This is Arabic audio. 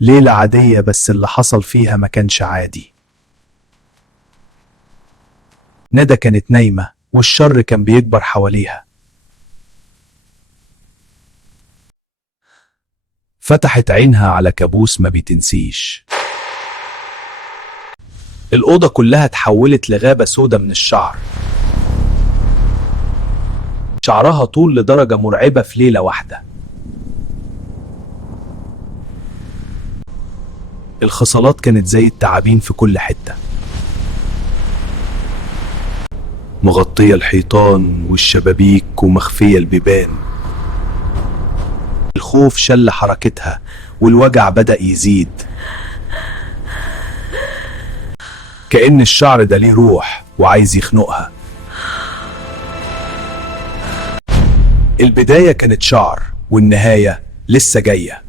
ليلة عادية، بس اللي حصل فيها ما كانش عادي. ندى كانت نايمة والشر كان بيكبر حواليها. فتحت عينها على كابوس ما بيتنسيش. الأوضة كلها اتحولت لغابة سودة من الشعر. شعرها طول لدرجة مرعبة في ليلة واحدة. الخصلات كانت زي التعابين في كل حتة، مغطية الحيطان والشبابيك ومخفية البيبان. الخوف شل حركتها والوجع بدأ يزيد، كأن الشعر ده ليه روح وعايز يخنقها. البداية كانت شعر والنهاية لسه جاية.